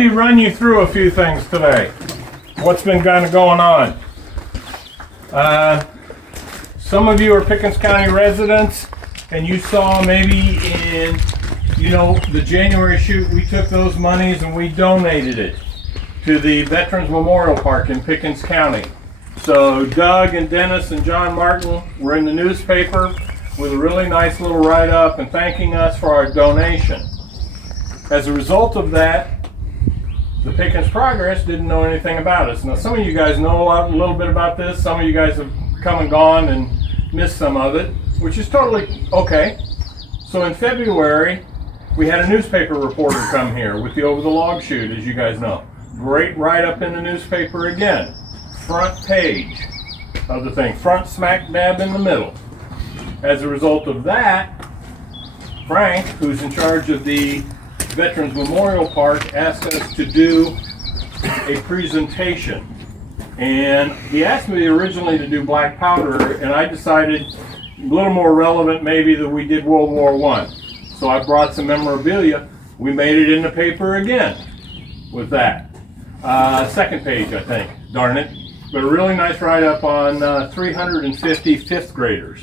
me run you through a few things today. What's been kind of going on? Some of you are Pickens County residents, and you saw maybe in, the January shoot, we took those monies and we donated it to the Veterans Memorial Park in Pickens County. So Doug and Dennis and John Martin were in the newspaper with a really nice little write-up and thanking us for our donation. As a result of that, the Pickens Progress didn't know anything about us. Now, some of you guys know a little bit about this. Some of you guys have come and gone and missed some of it, which is totally okay. So in February, we had a newspaper reporter come here with the Over the Log shoot, as you guys know. Great write-up in the newspaper again. Front page of the thing, front smack dab in the middle. As a result of that, Frank, who's in charge of the Veterans Memorial Park, asked us to do a presentation. And he asked me originally to do black powder, and I decided a little more relevant maybe that we did World War I. So I brought some memorabilia. We made it in the paper again with that. Second page, I think, darn it. But a really nice write-up on 350 fifth graders.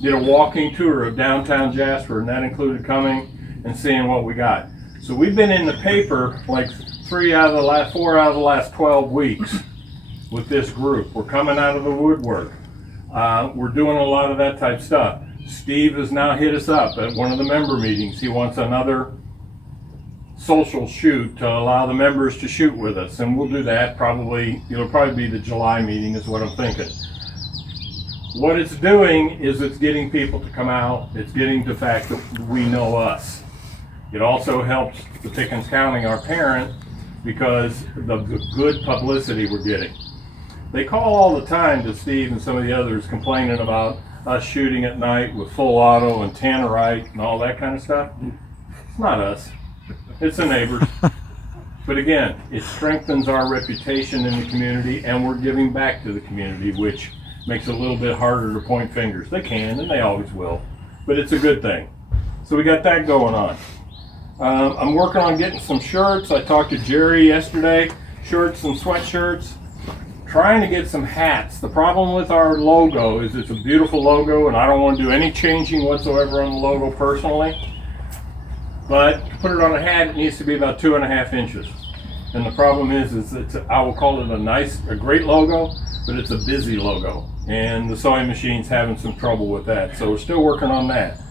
Did a walking tour of downtown Jasper, and that included coming and seeing what we got. So we've been in the paper like 4 out of the last 12 weeks with this group. We're coming out of the woodwork. We're doing a lot of that type stuff. Steve has now hit us up at one of the member meetings. He wants another social shoot to allow the members to shoot with us, and we'll do that probably. It'll probably be the July meeting is what I'm thinking. What it's doing is it's getting people to come out. It's getting the fact that we know us. It also helps the Pickens County, our parent, because the good publicity we're getting. They call all the time to Steve and some of the others complaining about us shooting at night with full auto and tannerite and all that kind of stuff. It's not us. It's the neighbors. But again, it strengthens our reputation in the community, and we're giving back to the community, which makes it a little bit harder to point fingers. They can, and they always will, but it's a good thing. So we got that going on. I'm working on getting some shirts. I talked to Jerry yesterday, shirts and sweatshirts. Trying to get some hats. The problem with our logo is it's a beautiful logo, and I don't want to do any changing whatsoever on the logo personally. But to put it on a hat, it needs to be about 2.5 inches. And the problem is I will call it a great logo, but it's a busy logo. And the sewing machine's having some trouble with that. So we're still working on that.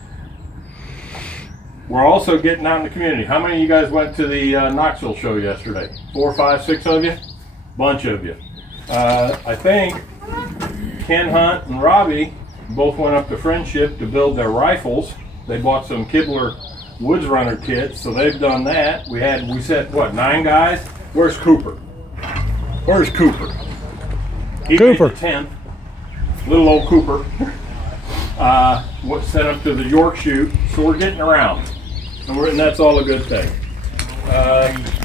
We're also getting out in the community. How many of you guys went to the Knoxville show yesterday? 4, 5, 6 of you? Bunch of you. I think Ken Hunt and Robbie both went up to Friendship to build their rifles. They bought some Kibler Woods Runner kits, so they've done that. We said, 9 guys? Where's Cooper? He made the 10th. Little old Cooper. Sent up to the York shoot, so we're getting around. And that's all a good thing.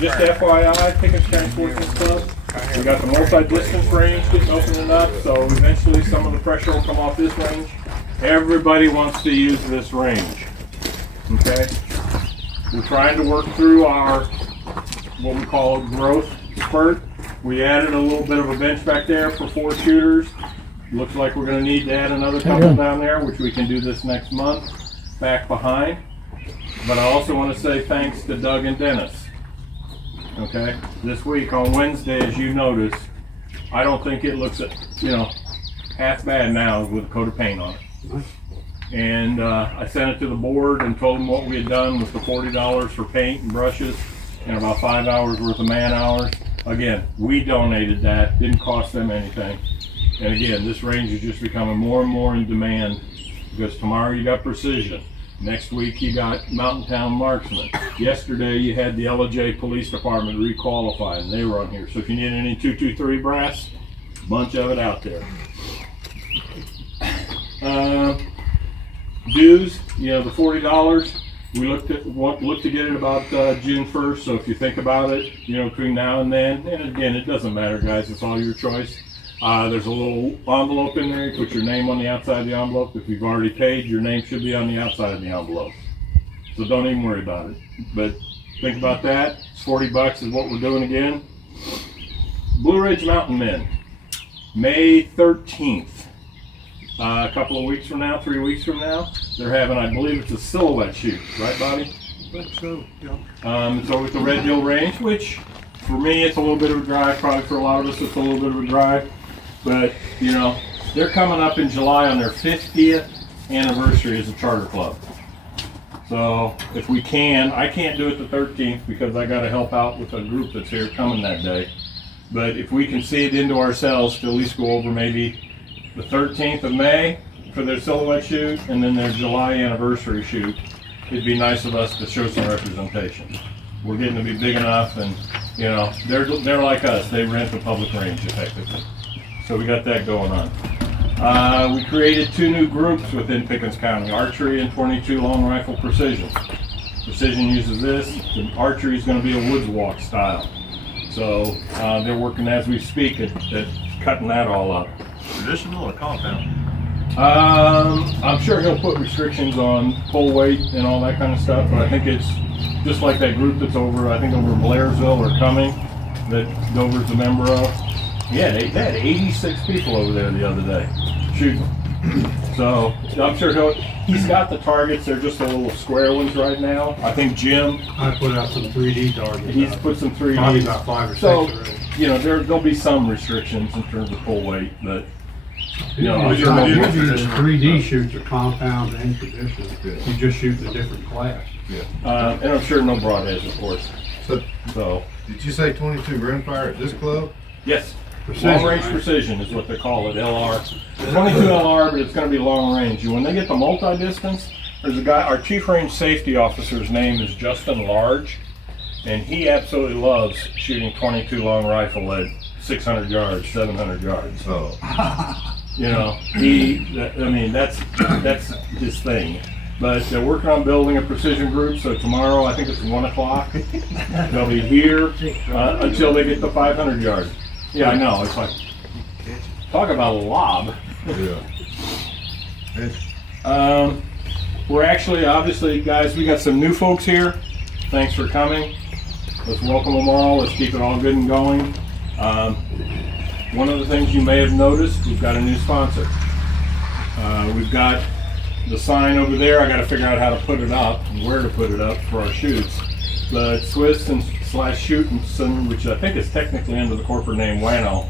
Just FYI, Pickens County Sportsman's Club. We got the multi-distance range getting opening up, so eventually some of the pressure will come off this range. Everybody wants to use this range. Okay? We're trying to work through our, what we call growth spurt. We added a little bit of a bench back there for 4 shooters. Looks like we're going to need to add another couple down there, which we can do this next month, back behind. But I also want to say thanks to Doug and Dennis. Okay, this week on Wednesday, as you notice, I don't think it looks half bad now with a coat of paint on it. And I sent it to the board and told them what we had done with the $40 for paint and brushes and about 5 hours worth of man hours. Again, we donated that, didn't cost them anything. And again, this range is just becoming more and more in demand because tomorrow you got Precision. Next week you got Mountain Town Marksman. Yesterday you had the LJ Police Department requalified, and they were on here. So if you need any 223 brass, a bunch of it out there. Dues, the $40. We look to get it about June 1st. So if you think about it, between now and then, and again, it doesn't matter, guys. It's all your choice. There's a little envelope in there. You put your name on the outside of the envelope. If you've already paid, your name should be on the outside of the envelope. So don't even worry about it. But Think about that. It's $40 is what we're doing again. Blue Ridge Mountain Men, May 13th. A couple of weeks from now, 3 weeks from now, they're having, I believe it's a silhouette shoot, right, Bobby? I think so, yeah. It's over at the Red Hill Range, which for me it's a little bit of a drive. Probably for a lot of us it's a little bit of a drive. But you know, they're coming up in July on their 50th anniversary as a charter club. So if we can, I can't do it the 13th because I got to help out with a group that's here coming that day. But if we can see it into ourselves to at least go over maybe the 13th of May for their silhouette shoot and then their July anniversary shoot, it'd be nice of us to show some representation. We're getting to be big enough, and you know, they're like us. They rent the public range effectively. So we got that going on. We created 2 new groups within Pickens County, archery and 22 long rifle precision. Precision uses this. The archery is going to be a woods walk style. So they're working as we speak at cutting that all up. Traditional or compound? I'm sure he'll put restrictions on pull weight and all that kind of stuff, but I think it's just like that group that's over, I think over Blairsville or Cumming, that Dover's a member of. Yeah, they had 86 people over there the other day shooting. So I'm sure he's got the targets. They're just the little square ones right now. I think Jim. I put out some 3D targets. He's put some 3D. Probably about 5 or 6 already. You know, there'll be some restrictions in terms of pull weight, but you know, I'm sure Usually the 3D shoots are compound and traditional. You just shoot the different class. Yeah. and I'm sure no broadheads, of course. So Did you say 22 rimfire at this club? yes, Precision, long range right? precision is what they call it. LR, 22 LR, but it's going to be long range. And when they get the multi-distance, there's a guy. Our chief range safety officer's name is Justin Large, and he absolutely loves shooting 22 long rifle at 600 yards, 700 yards. Oh. You know, I mean, that's his thing. But they're working on building a precision group, so tomorrow, I think it's 1 o'clock, they'll be here until they get to 500 yards. Yeah, I know, it's like, talk about a lob. Yeah. We're actually, obviously, guys, we got some new folks here. Thanks for coming. Let's welcome them all. Let's keep it all good and going. One of the things you may have noticed, we've got a new sponsor. We've got the sign over there. I got to figure out how to put it up and where to put it up for our shoots. But Swiss and /Shootinson, which I think is technically under the corporate name Wano,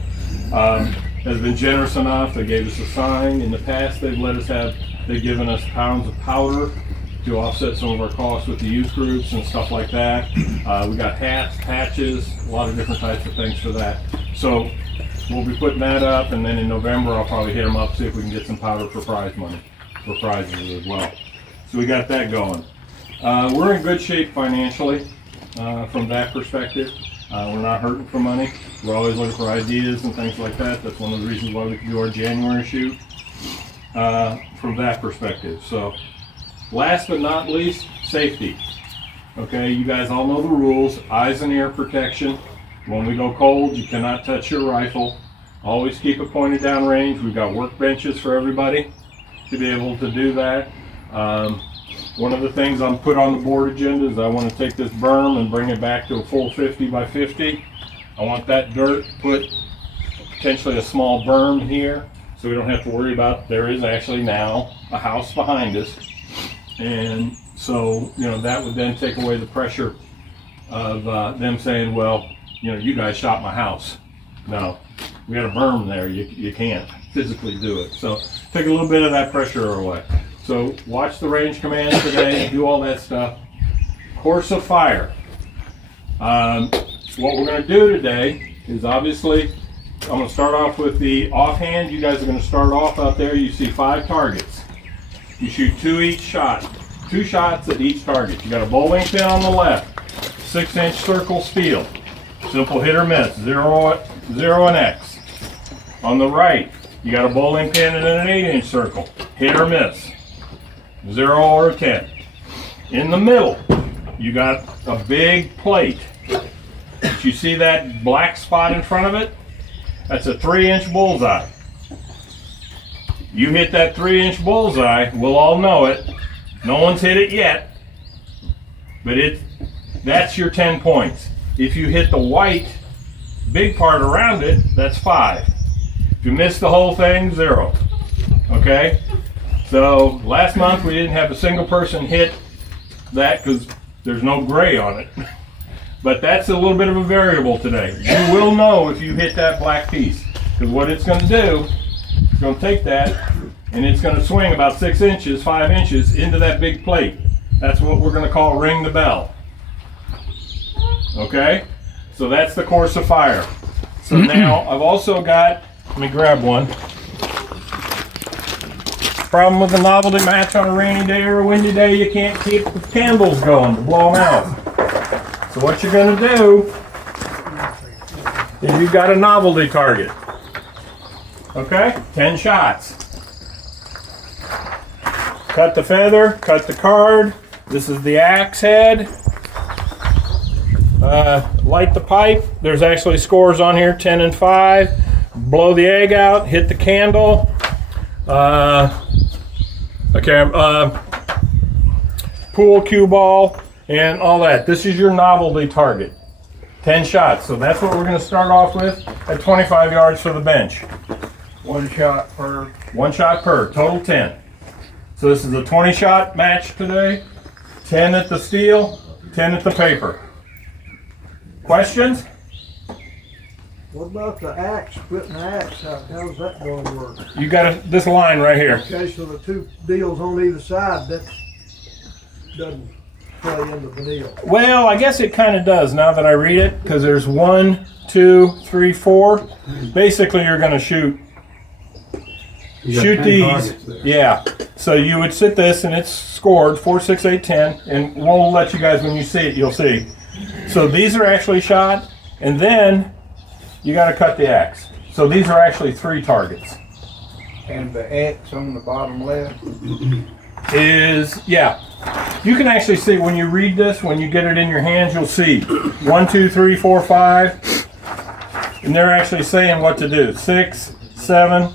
has been generous enough. They gave us a sign. In the past, they've given us pounds of powder to offset some of our costs with the youth groups and stuff like that. We got hats, patches, a lot of different types of things for that. So we'll be putting that up, and then in November I'll probably hit them up, see if we can get some powder for prize money, for prizes as well. So we got that going. We're in good shape financially from that perspective. We're not hurting for money. We're always looking for ideas and things like that. That's one of the reasons why we can do our January shoot from that perspective. So last but not least, safety. Okay, you guys all know the rules. Eyes and ear protection. When we go cold, you cannot touch your rifle. Always keep it pointed down range. We've got workbenches for everybody to be able to do that. One of the things I'm put on the board agenda is I want to take this berm and bring it back to a full 50 by 50. I want that dirt put potentially a small berm here, so we don't have to worry about, there is actually now a house behind us. And so, you know, that would then take away the pressure of them saying, well, you know, you guys shot my house. No, we got a berm there. You can't physically do it. So take a little bit of that pressure away. So watch the range commands today, do all that stuff. Course of fire. What we're going to do today is obviously, I'm going to start off with the offhand. You guys are going to start off out there. You see 5 targets. You shoot 2 each shot. 2 shots at each target. You got a bowling pin on the left, 6-inch circle steel. Simple hit or miss, 0 and X. On the right, you got a bowling pin and an 8-inch circle, hit or miss, 0 or a 10. In the middle, you got a big plate. You see that black spot in front of it? That's a 3-inch bullseye. You hit that 3-inch bullseye, we'll all know it. No one's hit it yet, but that's your 10 points. If you hit the white big part around it, that's 5. If you miss the whole thing, 0. Okay? So last month we didn't have a single person hit that because there's no gray on it. But that's a little bit of a variable today. You will know if you hit that black piece. Because what it's going to do, it's going to take that and it's going to swing about 6 inches, 5 inches into that big plate. That's what we're going to call ring the bell. Okay? So that's the course of fire. So now I've also got, let me grab one. Problem with the novelty match on a rainy day or a windy day, you can't keep the candles going to blow them out. So what you're going to do is you've got a novelty target. Okay? 10 shots. Cut the feather, cut the card. This is the axe head. Light the pipe. There's actually scores on here, 10 and 5. Blow the egg out, hit the candle. Pool cue ball and all that. This is your novelty target. 10 shots. So that's what we're going to start off with at 25 yards for the bench. 1 shot per. 1 shot per, total 10. So this is a 20 shot match today. 10 at the steel, 10 at the paper. Questions? What about the axe, splitting the axe out? How's that going to work? You got this line right here. Okay, so the 2 deals on either side, that doesn't play into the deal. Well, I guess it kind of does now that I read it, because there's 1, 2, 3, 4. Basically, you're going to shoot You got 10 these. targets there. Yeah. So you would sit this, and it's scored 4, 6, 8, 10, and we'll let you guys, when you see it, you'll see. So these are actually shot, and then you got to cut the axe. So these are actually 3 targets. And the X on the bottom left. Is, yeah. You can actually see when you read this, when you get it in your hands, you'll see 1, 2, 3, 4, 5. And they're actually saying what to do. 6, 7,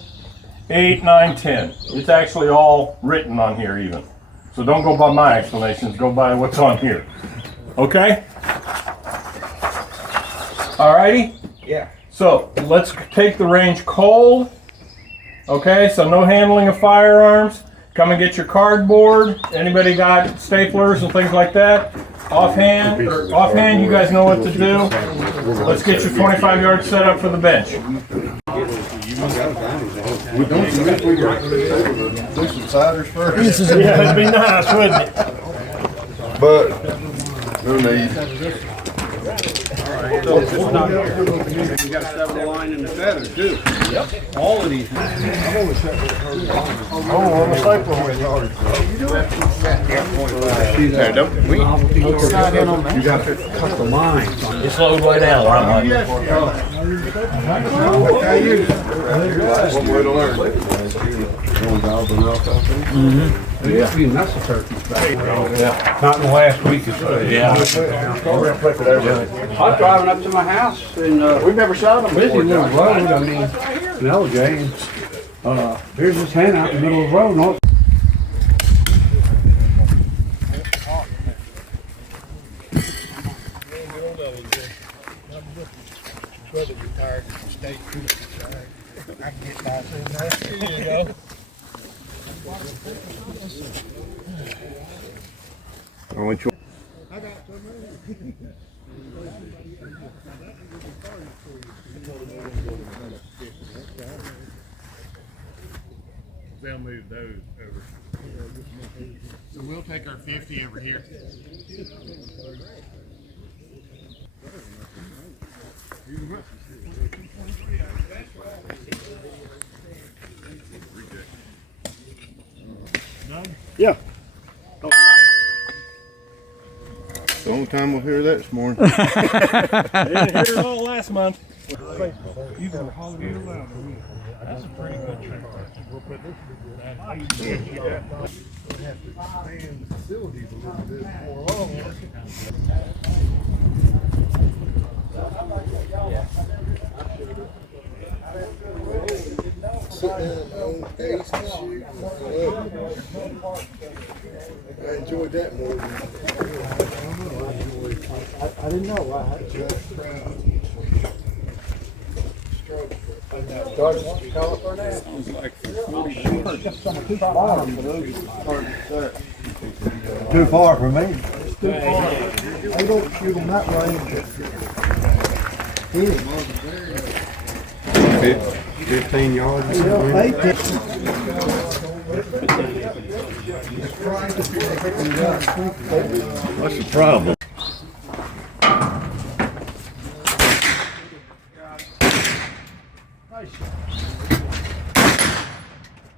8, 9, 10. It's actually all written on here even. So don't go by my explanations, go by what's on here. Okay? Alrighty? Yeah. So let's take the range cold. Okay, so no handling of firearms. Come and get your cardboard. Anybody got staplers and things like that? Offhand, you guys know what to do. Let's get your 25 yards set up for the bench. We don't do some ciders first. Yeah, it'd be nice, wouldn't it? But no need. You got to have a line in the feather too. Yep. All of these. Oh, on the stapler went hard. There, don't we? You got it. Cut the lines on Just slow way down, right? One way to learn. It used to be necessary. Not in the last week or so. Yeah. I was driving up to my house and We've never shot them busy before. little road. I mean, an LJ. Here's this hand out in the middle of the road. No, Brother retired at the state trooper. I can get by saying that. There you go. I want you. They'll move those over. So we'll take our 50 over here. Yeah. The only time we'll hear that this morning. They didn't hear it all last month. You gotta holler real loud. That's a pretty good trick. We'll have to expand the facilities a little bit more along. I enjoyed that more. Too far for me. Too far. They don't shoot them that range. Hit him. 15 yards. Yeah, 18. What's the problem?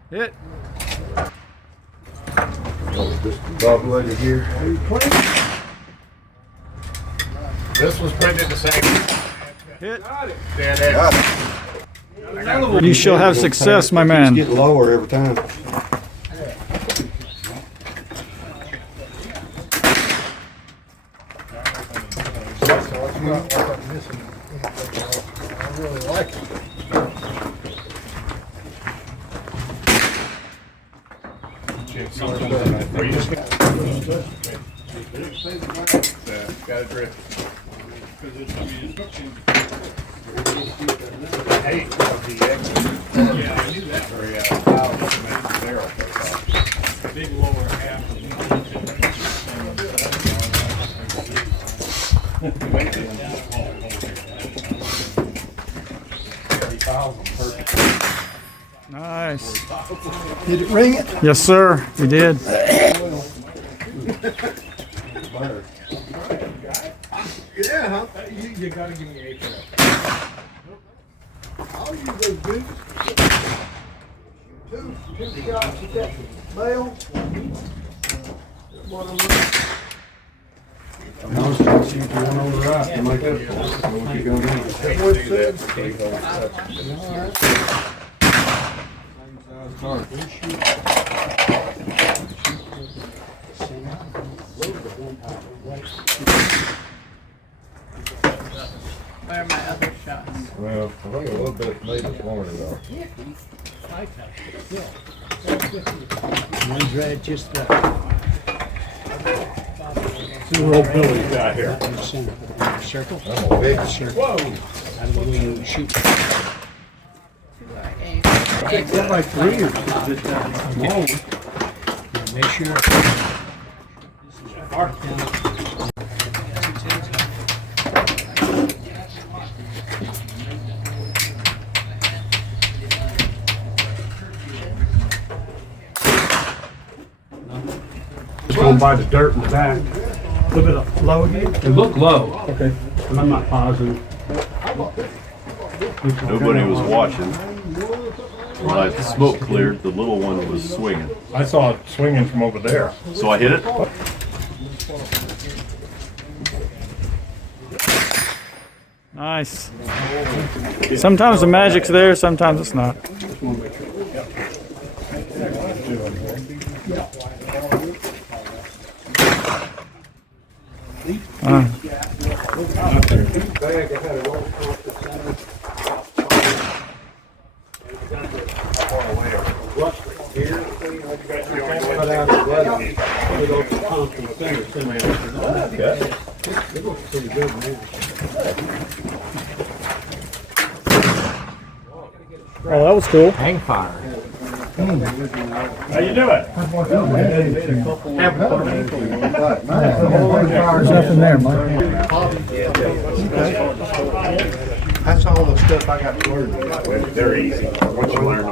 Hit. This bobbled here. This was printed the same. Hit. You shall have success, my man. It's getting lower every time. Got a drift. Yeah, I knew that. Big lower half. Nice. Did it ring it? Yes, sir. We did. Yeah, huh? You gotta give me a for that. I'll use those boots. Two shots at that bell. What I'm looking. I was trying to see if you went over right to make up for it. So we could go down. Where are my other shots? Well, I think a little bit made this morning though. One's red, just the Old Billy's out here. circle. I'm a big Circle. Out of the way you shoot. Got like 3 or Small one. Make sure. Just going by the dirt in the back. A little bit of low again? It looked low. Okay. But I'm not positive. Nobody was watching. When the smoke cleared, the little one was swinging. I saw it swinging from over there. So I hit it. Nice. Sometimes the magic's there, sometimes it's not. Oh, that was cool. Hang fire. How you doing? There's nothing there, Mike. That's all the stuff I got to learn. They're easy. Once you learn. I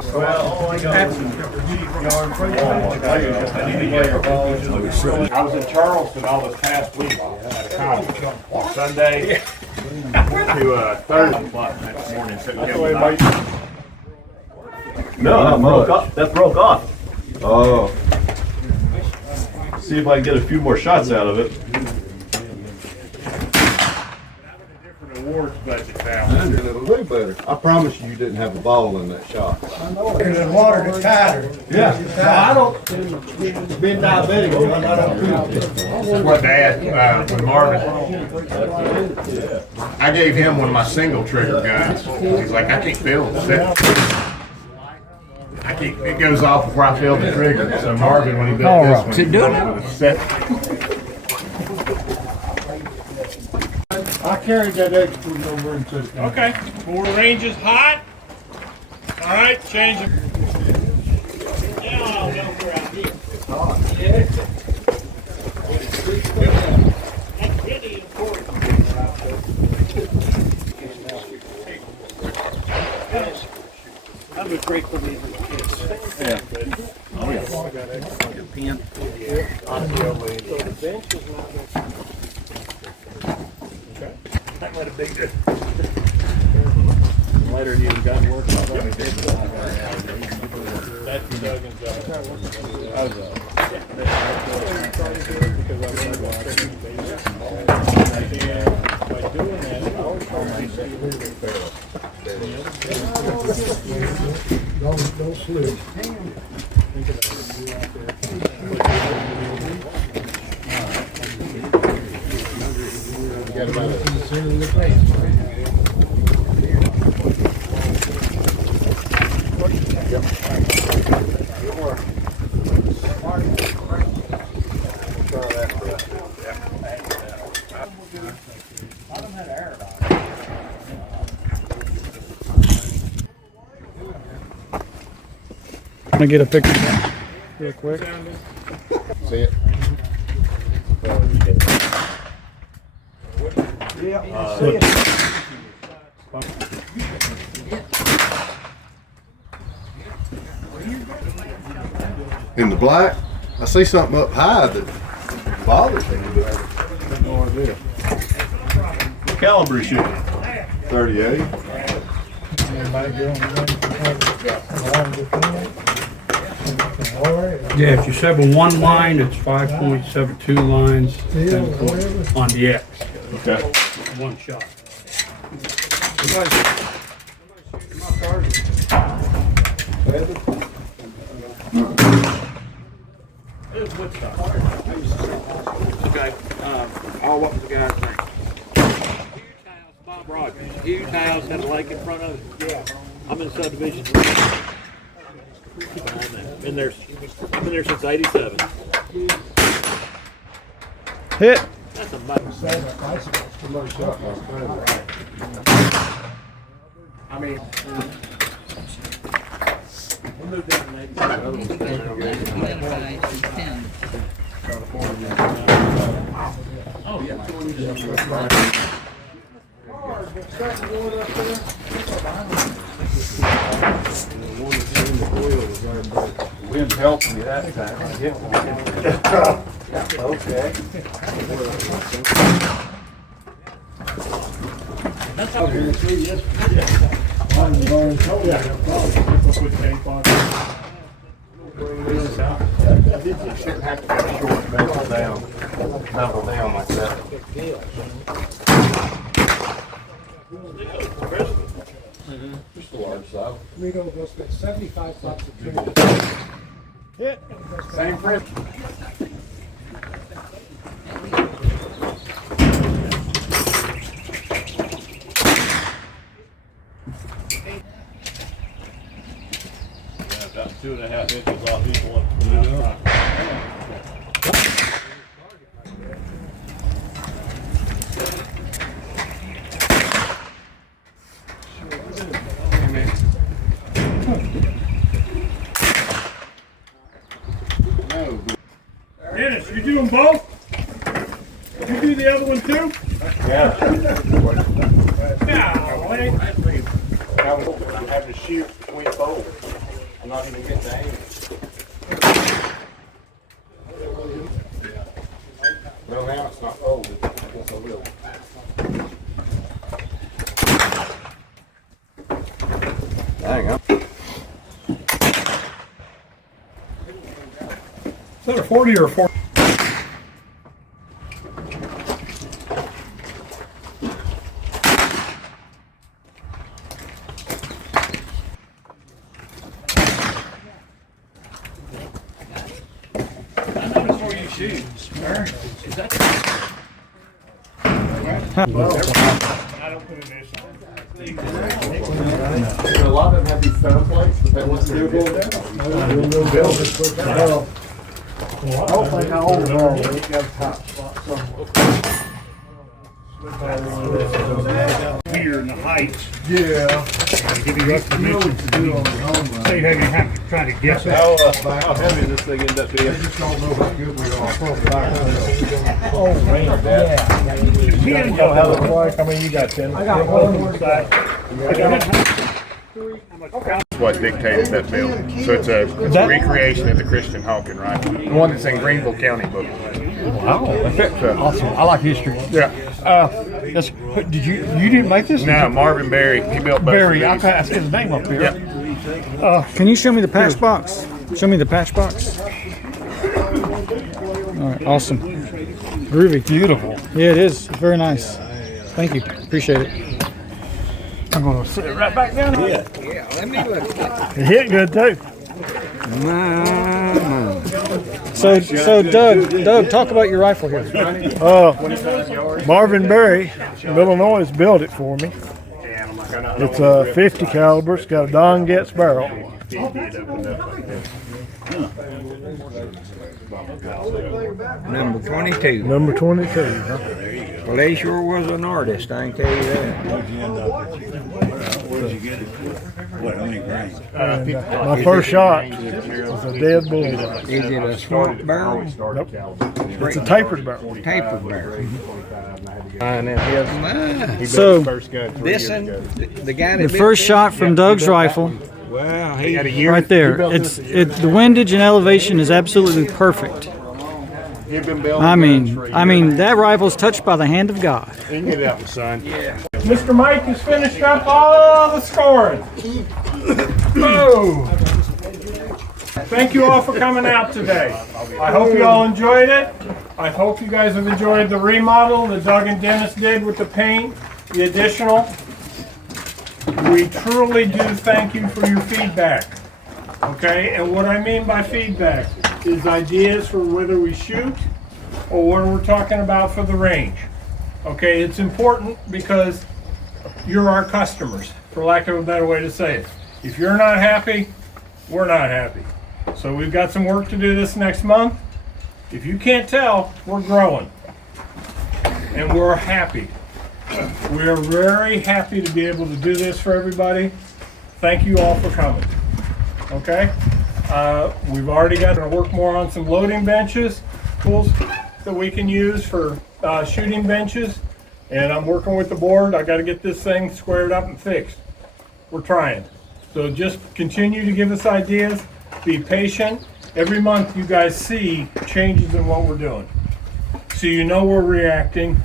was in Charleston all this past week at a conference. Sunday to Thursday next morning. So No, that broke off. That broke off. Oh. See if I can get a few more shots out of it. awards budget now. A little better. I promise you didn't have a ball in that shot. Because the water gets tighter. Yeah. I don't, being diabetic, I don't feel. What Dad, when Marvin, I gave him one of my single trigger guns. He's like, I can't feel it. I can't, it goes off before I feel the trigger. So Marvin, when he built this one, Is it doing it? it was set. carried that extra one over and took it. Okay. 4 ranges hot. All right, change it. Yeah, no, we're out here. That's really important. That was great for me. Yeah. Oh, yeah. Your pen. That might have been good. Later, you got work. That's Duggan's by doing that, Don't slip. I'm gonna get a picture real quick. See it? In the black, I see something up high that bothers me. No idea. What caliber is shooting? 38. Yeah, if you sever one line, it's 5.72 lines on the X. Okay. One shot. Okay, what was the guy's name? Huge house, Bob Rogers. Huge house, had a lake in front of it. Yeah. I'm in subdivision. I've been there since '87. Hit. That's a much. I mean, we moved down in '87. Oh, yeah. Wind helped me that time. I hit one. Okay. You shouldn't have to go short, bevel down like that. Just a large size. We don't go spend 75 bucks a tree. Hit. Same print. About 2.5 inches off each one. Dennis, you do them both? You do the other one too? Yeah. Golly. I'm having to shoot between both. I'm not even getting to aim. Well, now it's not cold. I guess I will. Dang, Is that a 40 or a 40? I don't put an issue. a lot of them have these thumb plates, but they want to do it down. I don't think I own it all, but it got a top spot somewhere. Here in the heights. Yeah. Give you up permission to do on the home. Say how you have to try to guess it. How heavy does this thing end up being? They just don't know how good we are. Depends on how it's like. I mean, you got 10. I got one side. That's what dictated that bill. So it's a recreation of the Christian Hawking rifle. The one that's in Greenville County book. Wow, that's awesome. I like history. Yeah. Did you didn't make this? No, Marvin Berry. He built both Barry, of I these. can't see his name up here. Yep. Can you show me the patch box? Show me the patch box. All right, awesome. Groovy. Beautiful. Yeah, it is. Very nice. Thank you. Appreciate it. I'm gonna sit it right back down. Yeah, let me look. It hit good too. So Doug, talk about your rifle here. Marvin Berry of Illinois built it for me. It's a 50 caliber. It's got a Don Getz barrel. Number 22. Number 22. Huh? Well, they sure was an artist, I can tell you that. My first shot was a dead bull. Is it a swamp barrel? Nope. It's a tapered barrel. Tapered barrel. So This one, the guy that the built first this- shot from Doug's rifle, Well, He he had a year. right there. The windage and elevation is absolutely perfect. He'd been building I guns for a year. mean that rifle's touched by the hand of God. You can get it out, son. Mr. Mike has finished up all the scoring. Oh. Thank you all for coming out today. I hope you all enjoyed it. I hope you guys have enjoyed the remodel that Doug and Dennis did with the paint, the additional. We truly do thank you for your feedback. Okay, and what I mean by feedback is ideas for whether we shoot or what we're talking about for the range. Okay, it's important because you're our customers, for lack of a better way to say it. If you're not happy, we're not happy. So we've got some work to do this next month. If you can't tell, we're growing. And we're happy. We're very happy to be able to do this for everybody. Thank you all for coming. Okay? We've already got to work more on some loading benches, tools that we can use for shooting benches. And I'm working with the board. I got to get this thing squared up and fixed. We're trying. So just continue to give us ideas. Be patient. Every month you guys see changes in what we're doing. So you know we're reacting.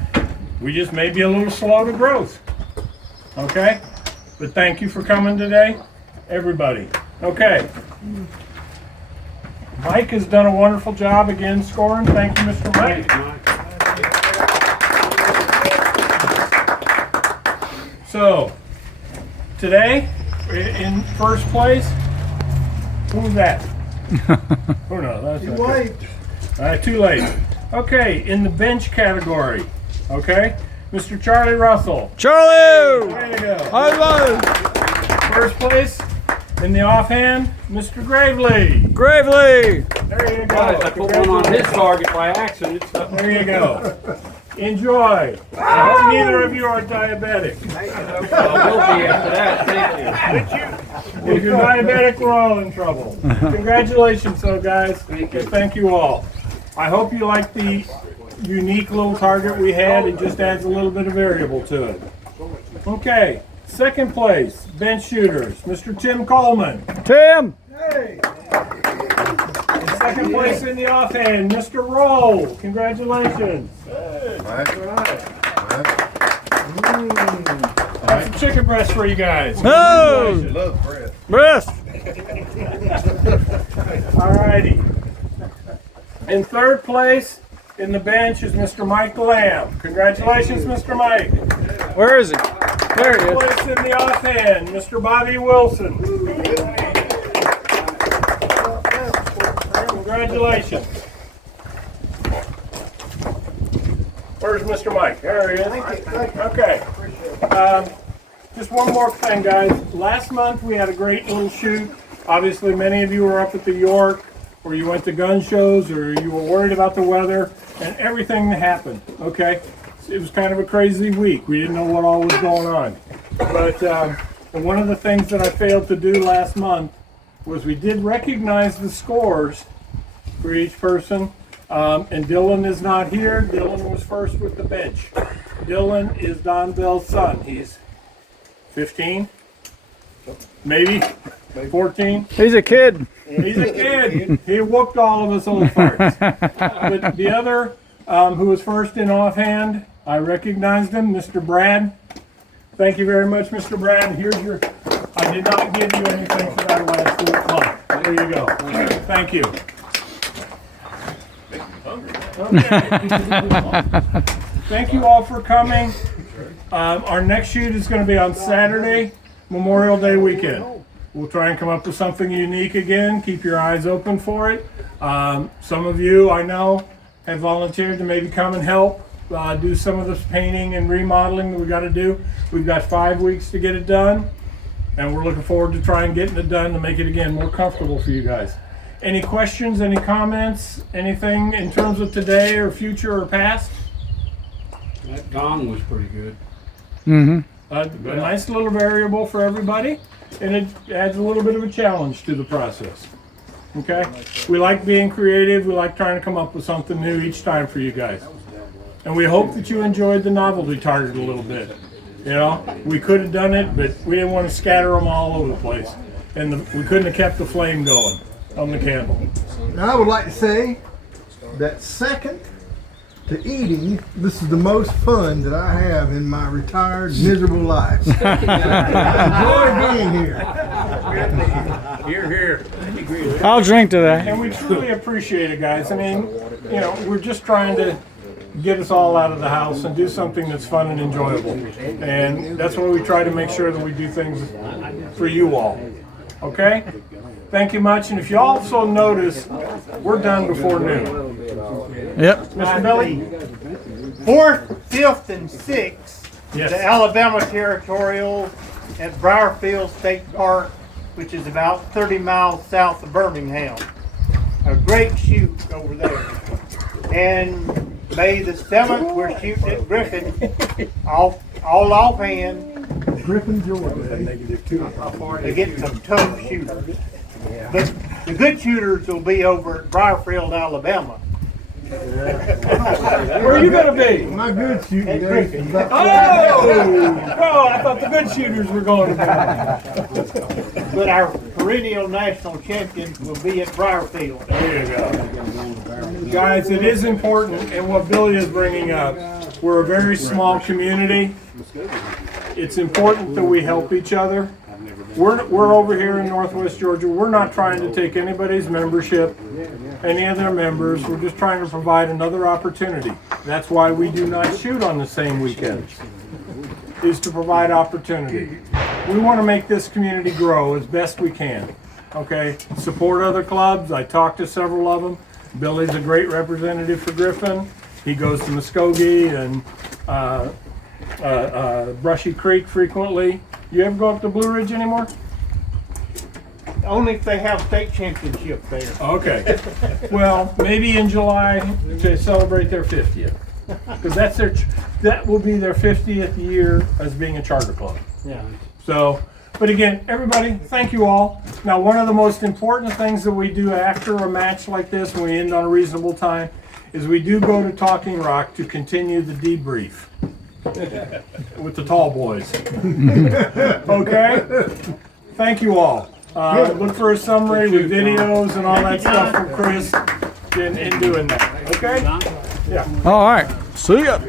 We just may be a little slow to growth. Okay? But thank you for coming today, everybody. Okay. Mike has done a wonderful job again scoring. Thank you, Mr. Mike. So, today, in first place, who's that? Oh no, that's not good. Too late. Okay, in the bench category, okay, Mr. Charlie Russell. Charlie! There you go. Hello! First place in the offhand, Mr. Gravely. Gravely! There you go. I put one on his target by accident. There you go. Enjoy. I hope neither of you are diabetic. I will be after that, thank you. If you're diabetic, we're all in trouble. Congratulations, though, guys. Thank you all. I hope you like the unique little target we had. It just adds a little bit of variable to it. Okay, second place, bench shooters, Mr. Tim Coleman. Tim! Second place in the offhand, Mr. Roll. Congratulations. Got some chicken breast for you guys. Oh! Love bread. Breast! Alrighty. In third place in the bench is Mr. Mike Lamb. Congratulations, Mr. Mike. Where is he? There he Third is. place in the offhand, Mr. Bobby Wilson. Congratulations. Where's Mr. Mike? There he is. Okay. Just one more thing, guys. Last month we had a great little shoot. Obviously, many of you were up at the York, or you went to gun shows, or you were worried about the weather, and everything that happened. Okay. it was kind of a crazy week. We didn't know what all was going on. But and one of the things that I failed to do last month was we did recognize the scores for each person. And Dylan is not here. Dylan was first with the bench. Dylan is Don Bell's son. He's 15, maybe 14. He's a kid. He's a kid. He whooped all of us old farts. But the other, who was first in offhand, I recognized him, Mr. Brad. Thank you very much, Mr. Brad. Here's your, I did not give you anything for that last month. There you go. Thank you. Okay. Thank you all for coming. Our next shoot is going to be on Saturday, Memorial Day weekend. We'll try and come up with something unique again. Keep your eyes open for it. Some of you I know have volunteered to maybe come and help do some of this painting and remodeling that we got to do. We've got 5 weeks to get it done, and we're looking forward to trying getting it done to make it again more comfortable for you guys. Any questions, any comments, anything in terms of today or future or past? That gong was pretty good. Mm-hmm. A nice little variable for everybody, and it adds a little bit of a challenge to the process. Okay? We like being creative. We like trying to come up with something new each time for you guys. And we hope that you enjoyed the novelty target a little bit. You know, we could have done it, but we didn't want to scatter them all over the place. And we couldn't have kept the flame going on the candle. Now, I would like to say that second to eating, this is the most fun that I have in my retired, miserable life. I enjoy being here. Here. I'll drink to that. And we truly appreciate it, guys. I mean, you know, we're just trying to get us all out of the house and do something that's fun and enjoyable. And that's why we try to make sure that we do things for you all. Okay? Thank you much. And if you also notice, we're done before noon. Yep. Mr. Billy? 4th, 5th, and 6th, Yes. the Alabama Territorial at Briarfield State Park, which is about 30 miles south of Birmingham. A great shoot over there. And May the 7th, we're shooting at Griffin, all offhand. Griffin, Georgia. To get some tough shooters. But the good shooters will be over at Briarfield, Alabama. Where are you going to be? My good shooting days is about Oh, I thought the good shooters were going to But our perennial national champions will be at Briarfield. There you go. Guys, it is important, and what Billy is bringing up, we're a very small community. It's important that we help each other. We're over here in Northwest Georgia. We're not trying to take anybody's membership, any of their members. We're just trying to provide another opportunity. That's why we do not shoot on the same weekends, is to provide opportunity. We want to make this community grow as best we can. Okay? Support other clubs. I talked to several of them. Billy's a great representative for Griffin. He goes to Muskogee and Brushy Creek frequently. You ever go up to Blue Ridge anymore? Only if they have state championship there. Okay. Well, maybe in July to celebrate their 50th, because that will be their 50th year as being a charter club. Yeah. So, but again, everybody, thank you all. Now, one of the most important things that we do after a match like this, when we end on a reasonable time, is we do go to Talking Rock to continue the debrief with the tall boys. Okay? Thank you all. Look for a summary with videos and all that stuff from Chris in doing that. Okay? Yeah. All right. See ya.